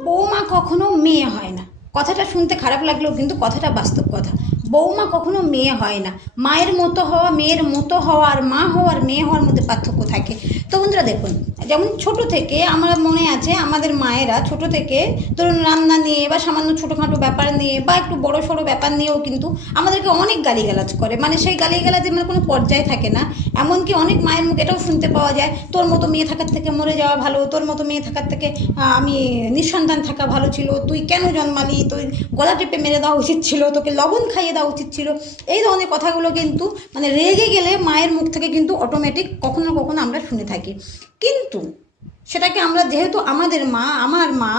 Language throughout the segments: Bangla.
বৌমা কখনো মেয়ে হয় না। কথাটা শুনতে খারাপ লাগলেও কিন্তু কথাটা বাস্তব কথা। বৌমা কখনো মেয়ে হয় না। মায়ের মতো হওয়া, মেয়ের মতো হওয়া আর মা হওয়ার, মেয়ে হওয়ার মধ্যে পার্থক্য থাকে। তো বন্ধুরা দেখুন, যেমন ছোট থেকে আমার মনে আছে, আমাদের মায়েরা ছোট থেকে ধরুন রান্না নিয়ে বা সামান্য ছোটোখাটো ব্যাপার নিয়ে বা একটু বড় সড়ো ব্যাপার নিয়েও কিন্তু আমাদেরকে অনেক গালিগালাজ করে। মানে সেই গালিগালাজের মানে কোনো পর্যায়ে থাকে না। এমনকি অনেক মায়ের মুখে এটাও শুনতে পাওয়া যায়, তোর মতো মেয়ে থাকার থেকে মরে যাওয়া ভালো, তোর মতো মেয়ে থাকার থেকে আমি নিঃসন্তান থাকা ভালো ছিল, তুই কেন জন্মালি? তুই গলা টিপে মেরে দেওয়া উচিত ছিল, তোকে লবণ খাইয়ে উচিত ছিল। এই ধরনের কথাগুলো কিন্তু মানে রেগে গেলে মায়ের মুখ থেকে কিন্তু অটোমেটিক কখনো না কখনো আমরা শুনে থাকি। কিন্তু সেটাকে আমরা যেহেতু আমাদের মা, আমার মা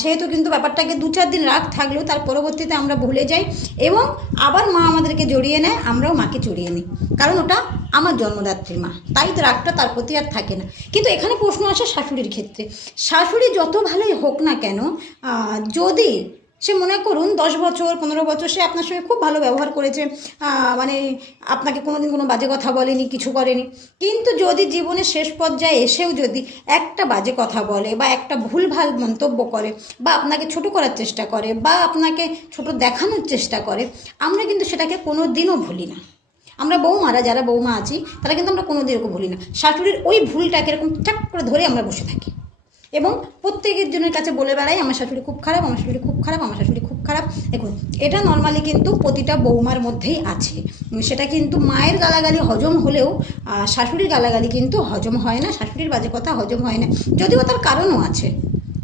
সেহেতু কিন্তু ব্যাপারটাকে দু চার দিন রাগ থাকলেও তার পরবর্তীতে আমরা ভুলে যাই এবং আবার মা আমাদেরকে জড়িয়ে নেয়, আমরাও মাকে জড়িয়ে নিই। কারণ ওটা আমার জন্মদাত্রী মা, তাই তো রাগটা তার প্রতি আর থাকে না। কিন্তু এখানে প্রশ্ন আসে শাশুড়ির ক্ষেত্রে। শাশুড়ি যত ভালোই হোক না কেন যদি সে মনে করুন, দশ বছর, পনেরো বছর সে আপনার সঙ্গে খুব ভালো ব্যবহার করেছে। মানে আপনাকে কোনো দিন কোনো বাজে কথা বলেনি, কিছু করেনি। কিন্তু যদি জীবনের শেষ পর্যায়ে এসেও যদি একটা বাজে কথা বলে বা একটা ভুলভাল মন্তব্য করে বা আপনাকে ছোট করার চেষ্টা করে বা আপনাকে ছোট দেখানোর চেষ্টা করে, আমরা কিন্তু সেটাকে কোনো দিনও ভুলি না। আমরা বৌমারা, যারা বৌমা আছি, তারা কিন্তু আমরা কোনো দিনও ভুলি না। শাশুড়ির ওই ভুলটাকে এরকম চাক করে ধরে আমরা বসে থাকি। এবং প্রত্যেকের জনের কাছে বলে বেড়াই, আমার শাশুড়ি খুব খারাপ, আমার শাশুড়ি খুব খারাপ, আমার শাশুড়ি খুব খারাপ। দেখুন, এটা নর্মালি কিন্তু প্রতিটা বৌমার মধ্যেই আছে। সেটা কিন্তু মায়ের গালাগালি হজম হলেও শাশুড়ির গালাগালি কিন্তু হজম হয় না, শাশুড়ির বাজে কথা হজম হয় না। যদিও তার কারণও আছে।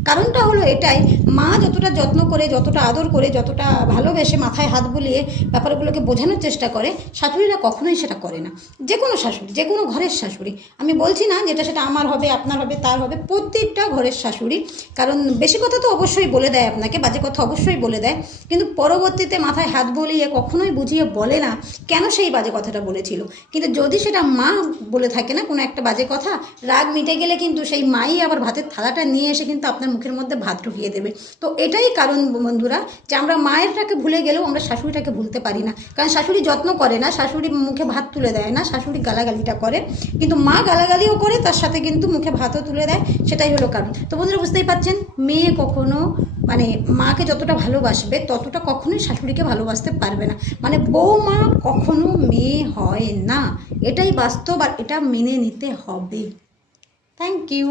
কারণটা হলো এটাই, মা যতটা যত্ন করে, যতটা আদর করে, যতটা ভালোবেসে মাথায় হাত বুলিয়ে ব্যাপারগুলোকে বোঝানোর চেষ্টা করে, শাশুড়িরা কখনোই সেটা করে না। যে কোনো শাশুড়ি, যে কোনো ঘরের শাশুড়ি। আমি বলছি না যেটা সেটা আমার হবে, আপনার হবে, তার হবে প্রত্যেকটা ঘরের শাশুড়ি। কারণ বেশি কথা তো অবশ্যই বলে দেয় আপনাকে, বাজে কথা অবশ্যই বলে দেয়। কিন্তু পরবর্তীতে মাথায় হাত বলিয়ে কখনোই বুঝিয়ে বলে না কেন সেই বাজে কথাটা বলেছিল। কিন্তু যদি সেটা মা বলে থাকে না কোনো একটা বাজে কথা, রাগ মিটে গেলে কিন্তু সেই মাই আবার ভাতের থালাটা নিয়ে এসে কিন্তু আপনার মুখের মধ্যে ভাত ঢুকিয়ে দেবে। তো এটাই কারণ বন্ধুরা যে আমরা মায়েরটাকে ভুলে গেলেও আমরা শাশুড়িটাকে ভুলতে পারি না। কারণ শাশুড়ি যত্ন করে না, শাশুড়ি মুখে ভাত তুলে দেয় না, শাশুড়ি গালাগালিটা করে। কিন্তু মা গালাগালিও করে, তার সাথে কিন্তু মুখে ভাতও তুলে দেয়, সেটাই হলো কারণ। তো বন্ধুরা বুঝতেই পাচ্ছেন, মেয়ে কখনো মানে মাকে যতটা ভালোবাসবে, ততটা কখনোই শাশুড়িকে ভালোবাসতে পারবে না। মানে বৌমা কখনো মেয়ে হয় না। এটাই বাস্তব আর এটা মেনে নিতে হবে। Thank you